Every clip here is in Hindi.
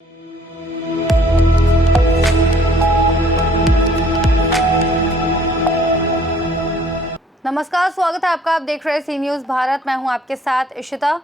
नमस्कार, स्वागत है आपका। आप देख रहे हैं सी न्यूज़ भारत। मैं हूं आपके साथ इशिता।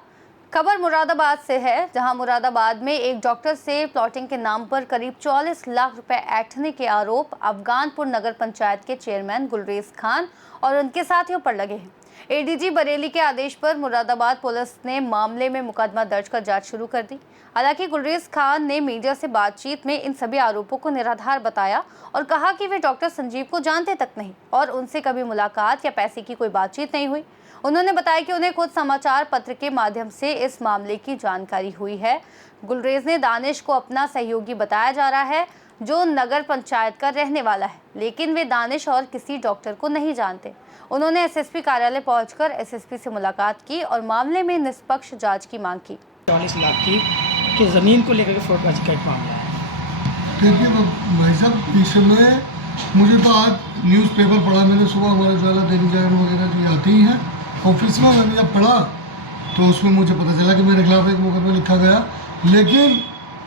खबर मुरादाबाद से है, जहां मुरादाबाद में एक डॉक्टर से प्लॉटिंग के नाम पर करीब 44 लाख रुपए ऐंठने के आरोप अफगानपुर नगर पंचायत के चेयरमैन गुलरेज खान और उनके साथियों पर लगे हैं। एडीजी बरेली के आदेश पर मुरादाबाद पुलिस ने मामले में मुकदमा दर्ज कर जांच शुरू कर दी। हालांकि गुलरेज खान ने मीडिया से बातचीत में इन सभी आरोपों को निराधार बताया और कहा कि वे डॉक्टर संजीव को जानते तक नहीं और उनसे कभी मुलाकात या पैसे की कोई बातचीत नहीं हुई। उन्होंने बताया कि उन्हें खुद समाचार पत्र के माध्यम से इस मामले की जानकारी हुई है। गुलरेज ने दानिश को अपना सहयोगी बताया जा रहा है, जो नगर पंचायत का रहने वाला है, लेकिन वे दानिश और किसी डॉक्टर को नहीं जानते। उन्होंने एसएसपी कार्यालय पहुंचकर एसएसपी से मुलाकात की और मामले में निष्पक्ष जांच की मांग की। 40 लाख की ज़मीन को लेकर के फ्रॉडबाजी का एक मामला है। देखिए भाई साहब, इस समय मुझे तो आज न्यूज़पेपर पढ़ा मैंने, सुबह हमारे ज्वाला दैनिक जागरण वगैरह जो आती ही हैं ऑफिस में, मैंने जब पढ़ा तो उसमें मुझे पता चला कि मेरे खिलाफ एक मुकदमा लिखा गया। लेकिन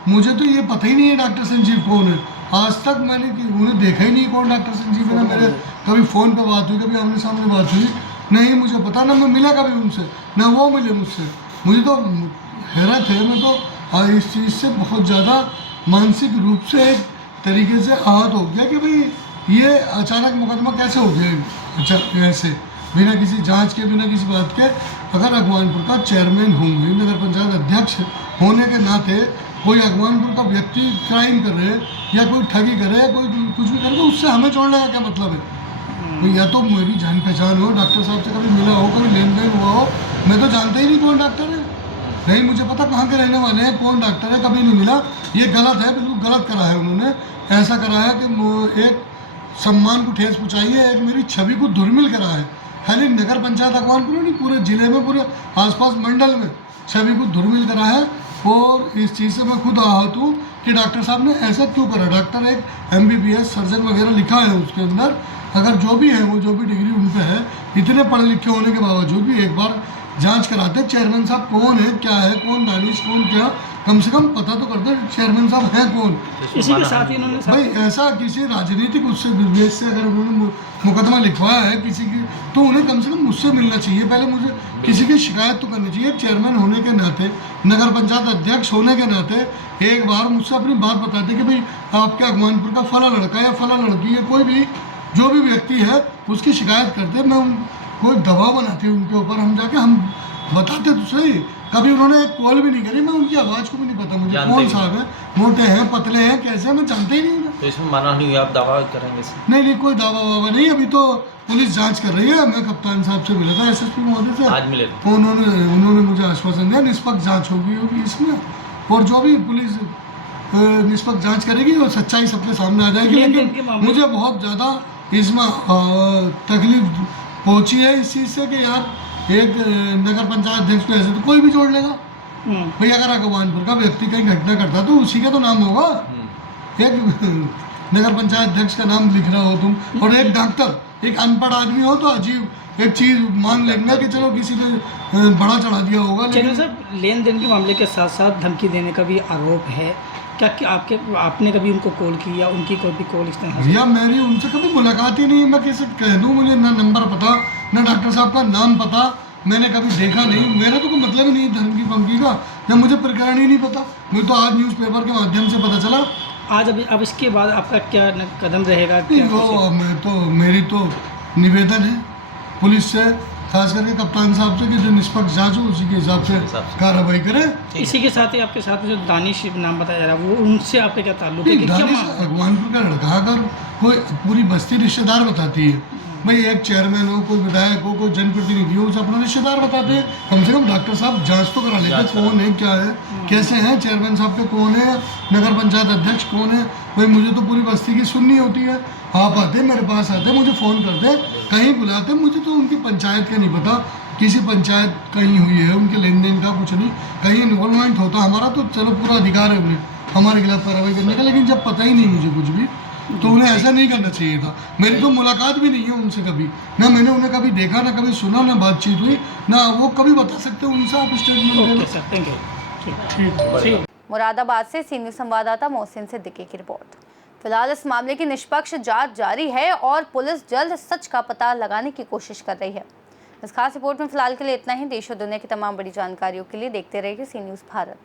मुझे तो ये पता ही नहीं है डॉक्टर संजीव कौन है। आज तक मैंने उन्हें देखा ही नहीं कौन डॉक्टर संजीव है। ना मेरे कभी फ़ोन पे बात हुई, कभी आमने सामने बात हुई, नहीं मुझे पता, ना मैं मिला कभी उनसे, ना वो मिले मुझसे। मुझे तो हैरत है, मैं तो इस चीज़ से बहुत ज़्यादा मानसिक रूप से एक तरीके से आहत हो गया कि भाई ये अचानक मुकदमा कैसे हो गया। अच्छा, ऐसे बिना किसी जांच के, बिना किसी बात के, अगर अगवानपुर का चेयरमैन होंगे, नगर पंचायत अध्यक्ष होने के नाते कोई अगवानपुर का व्यक्ति क्राइम कर रहे या कोई ठगी कर रहे, कोई कुछ भी कर रहे, उससे हमें जोड़ने का क्या मतलब है। या तो मेरी जान पहचान हो, डॉक्टर साहब से कभी मिला हो, कभी लेन देन हुआ हो, मैं तो जानता ही नहीं कौन डॉक्टर है, नहीं मुझे पता कहाँ के रहने वाले हैं, कौन डॉक्टर है, कभी नहीं मिला। ये गलत है, बिल्कुल गलत करा है उन्होंने। ऐसा करा है कि एक सम्मान को ठेस पहुँचाई है, एक मेरी छवि को धूमिल करा है। खाली नगर पंचायत अगवानपुर नहीं, पूरे जिले में, पूरे आसपास मंडल में छवि को धूमिल करा है। और इस चीज़ से मैं खुद आहत हूँ कि डॉक्टर साहब ने ऐसा क्यों करा। डॉक्टर एक MBBS सर्जन वगैरह लिखा है उसके अंदर, अगर जो भी है वो, जो भी डिग्री उन पे है, इतने पढ़े लिखे होने के बावजूद भी एक बार जांच कराते चेयरमैन साहब कौन है, क्या है, कौन दानिश, कौन क्या, कम से कम पता तो करते चेयरमैन साहब हैं कौन। इसी के साथ ही उन्होंने भाई ऐसा किसी राजनीतिक उससे दुर्देश से अगर उन्होंने मुकदमा लिखवाया है किसी की, तो उन्हें कम से कम मुझसे मिलना चाहिए। पहले मुझे किसी की शिकायत तो करनी चाहिए। चेयरमैन होने के नाते, नगर पंचायत अध्यक्ष होने के नाते एक बार मुझसे अपनी बात बताते कि भाई आपके अगवानपुर का फला लड़का या फला लड़की है, कोई भी जो भी व्यक्ति है उसकी शिकायत करते, मैं कोई दबाव बनाती उनके ऊपर, हम जाके हम बताते तो सही। कभी उन्होंने एक कॉल भी नहीं करी, मैं उनकी आवाज़ को भी नहीं पता मुझे कौन साहब है, मोटे हैं, पतले हैं, कैसे, मैं जानते ही नहीं। तो इसमें माना नहीं हुआ, आप दावा करेंगे? नहीं, कोई दावा वावा नहीं। अभी तो पुलिस जांच कर रही है। मैं कप्तान साहब से मिला था, SSP महोदय से, आज मिले, उन्होंने मुझे आश्वासन दिया निष्पक्ष जांच होगी इसमें, और जो भी पुलिस निष्पक्ष जांच करेगी और सच्चाई सबके सामने आ जाएगी। लेकिन मुझे बहुत ज़्यादा इसमें तकलीफ पहुंची है इस चीज़ से कि यार एक नगर पंचायत अध्यक्ष को ऐसे तो कोई भी जोड़ लेगा भाई। अगर अगवानपुर का व्यक्ति कहीं घटना करता तो उसी का तो नाम होगा। एक नगर पंचायत अध्यक्ष का नाम लिख रहा हो तुम, और एक डॉक्टर, एक अनपढ़ आदमी हो तो अजीब एक चीज़ मान लेंगे कि चलो किसी ने बड़ा चढ़ा दिया होगा। लेकिन सर, लेन देन के मामले के साथ साथ धमकी देने का भी आरोप है। क्या कि आपने कभी उनको कॉल की या उनकी कोई भी कॉल इस तरह? भैया मेरी उनसे कभी मुलाकात ही नहीं। मैं कैसे कह दूँ, मुझे ना नंबर पता, ना डॉक्टर साहब का नाम पता, मैंने कभी देखा नहीं। मेरा तो कोई मतलब ही नहीं धमकी फमकी का, या मुझे प्रकरण ही नहीं पता। मुझे तो आज न्यूज़पेपर के माध्यम से पता चला। आज अब इसके बाद आपका क्या कदम रहेगा? मेरी तो निवेदन है पुलिस से, खास करके कप्तान साहब से, कि जो निष्पक्ष जांच हो उसी के हिसाब से कार्रवाई करें। इसी के साथ ही आपके साथ जो दानिश नाम बताया जा रहा है, वो उनसे आपका क्या ताल्लुक है? दानिश अगवानपुर का लड़का, अगर कोई पूरी बस्ती रिश्तेदार बताती है, भाई एक चेयरमैन हो, कोई विधायक हो, कोई जनप्रतिनिधि हो, उसे अपना रिश्तेदार बताते हैं, कम से कम डॉक्टर साहब जांच तो करा लेते कौन है, क्या है, कैसे हैं, चेयरमैन साहब के कौन है, नगर पंचायत अध्यक्ष कौन है। भाई मुझे तो पूरी बस्ती की सुननी होती है। आप आते, मेरे पास आते, मुझे फ़ोन करते, कहीं बुलाते, मुझे तो उनकी पंचायत का नहीं पता, किसी पंचायत कहीं हुई है, उनके लेन देन का कुछ नहीं, कहीं इन्वॉल्वमेंट होता हमारा तो चलो पूरा अधिकार है उन्हें हमारे खिलाफ कार्रवाई करने का। लेकिन जब पता ही नहीं मुझे कुछ भी, तो उन्हें ऐसा नहीं करना चाहिए था। मेरी तो मुलाकात भी नहीं है उनसे कभी, ना मैंने उन्हें कभी देखा, ना कभी सुना, ना बातचीत हुई, ना वो कभी बता सकते उनसे आप statement. Okay sir, thank you. Moradabad से सी न्यूज़ संवाददाता मोहसिन सिद्दीकी की रिपोर्ट। फिलहाल इस मामले की निष्पक्ष जांच जारी है और पुलिस जल्द सच का पता लगाने की कोशिश कर रही है। इस खास रिपोर्ट में फिलहाल के लिए इतना ही। देश और दुनिया की तमाम बड़ी जानकारियों के लिए देखते रहिए सी न्यूज़ भारत।